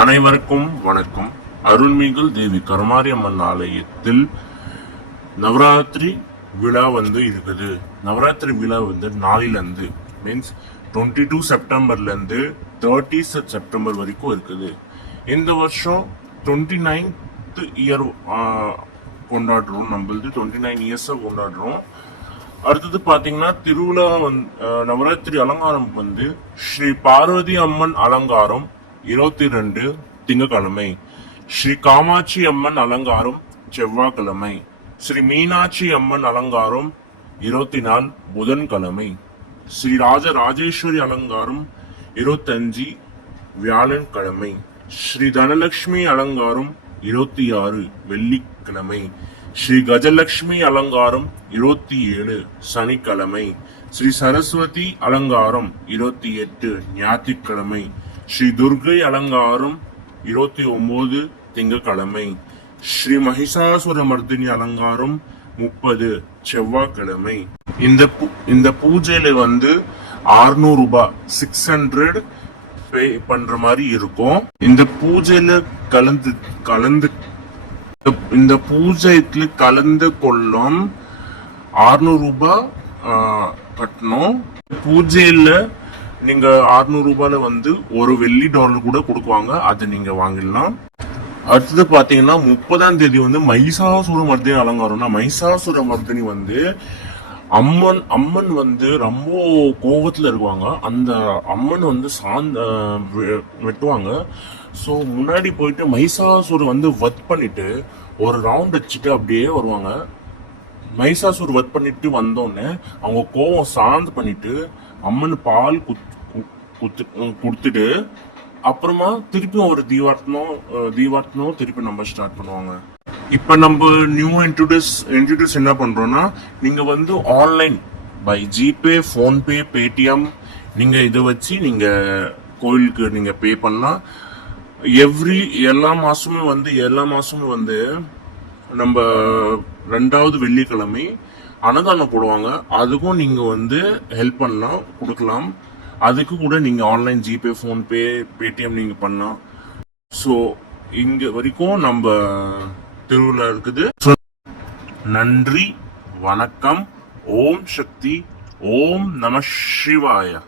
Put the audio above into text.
அனைவருக்கும் வணக்கம். அருள்மிகு தேவி கருமாரியம்மன் ஆலயத்தில் நவராத்திரி விழா வந்து இருக்குது. நவராத்திரி விழா வந்து நாளிலிருந்து மீன்ஸ் டுவெண்ட்டி டூ செப்டம்பர்லேருந்து தேர்ட்டி செப்டம்பர் வரைக்கும் இருக்குது. இந்த வருஷம் டுவெண்ட்டி நைன்த் இயர் கொண்டாடுறோம். நம்மளது டுவெண்ட்டி நைன் இயர்ஸை கொண்டாடுறோம். அடுத்தது பார்த்தீங்கன்னா திருவிழா வந் நவராத்திரி அலங்காரம் வந்து ஸ்ரீ பார்வதி அம்மன் அலங்காரம் இருபத்தி ரெண்டு திங்கக்கிழமை ஸ்ரீ காமாட்சி அம்மன் அலங்காரம் செவ்வாய்க்கிழமை. ஸ்ரீ மீனாட்சி அம்மன் அலங்காரம் இருபத்தி நாலு புதன்கிழமை. ஸ்ரீ ராஜ ராஜேஸ்வரி அலங்காரம் இருபத்தஞ்சு வியாழன்கிழமை. ஸ்ரீ தனலட்சுமி அலங்காரம் இருபத்தி ஆறு வெள்ளிக்கிழமை. ஸ்ரீ கஜலட்சுமி அலங்காரம் இருபத்தி ஏழு சனிக்கிழமை. ஸ்ரீ சரஸ்வதி அலங்காரம் இருபத்தி எட்டு ஞாயிற்றுக்கிழமை. ஸ்ரீ துர்கை அலங்காரம் இருபத்தி ஒன்பது திங்கக்கிழமை ஸ்ரீ மகிஷாசுர மர்தினி அலங்காரம் முப்பது செவ்வாய்க்கிழமை. இந்த பூ- இந்த பூஜையில வந்து 600 ரூபாய் சிக்ஸ் ஹண்ட்ரட் பே பண்ற மாதிரி இருக்கும். இந்த பூஜையில கலந்து கலந்து இந்த பூஜையில கலந்து கொள்ளும் 600 ரூபாய் கட்டணும். பூஜையில நீங்க 600 ரூபாயில வந்து ஒரு வெள்ளி டாலர் கூட கொடுக்குவாங்க. அதை நீங்க வாங்கிடலாம். அடுத்தது பாத்தீங்கன்னா முப்பதாம் தேதி வந்து மைசாசுர மர்தினி அலங்காரம்னா மைசாசுர மர்தினி வந்து அம்மன் அம்மன் வந்து ரொம்ப கோவத்துல இருக்குவாங்க. அந்த அம்மன் வந்து சாந்த வெ- வெட்டுவாங்க. ஸோ முன்னாடி போயிட்டு மைசாசூர் வந்து வத் பண்ணிட்டு ஒரு ரவுண்ட் வச்சுட்டு அப்படியே வருவாங்க. மைசாசூர் ஒர்க் பண்ணிட்டு வந்தோடனே அவங்க கோவம் சாந்து பண்ணிட்டு அம்மன் பால் குத் கு- குத்து கொடுத்துட்டு அப்புறமா திருப்பியும் ஒரு தீவார்த்தனம் தீவார்த்தனம் திருப்பி நம்ம ஸ்டார்ட் பண்ணுவாங்க. இப்ப நம்ம நியூ இன்ட்ரோடியூஸ் இன்ட்ரோடியூஸ் என்ன பண்றோம்னா நீங்க வந்து online by GPay PhonePe Paytm நீங்க இதை வச்சு நீங்க கோயிலுக்கு நீங்க பே பண்ணலாம். எவ்ரி எல்லா மாசமும் வந்து எல்லா மாசமும் வந்து நம்ம ரெண்டாவது வெள்ளிக்கிழமை அன்னதானம் போடுவாங்க. அதுக்கும் நீங்கள் வந்து ஹெல்ப் பண்ணலாம் கொடுக்கலாம். அதுக்கு கூட நீங்கள் ஆன்லைன் ஜிபே ஃபோன்பே பேடிஎம் நீங்கள் பண்ணலாம். ஸோ இங்கே வரைக்கும் நம்ம திருவிழா இருக்குது. நன்றி வணக்கம். ஓம் சக்தி ஓம் நம சிவாயா.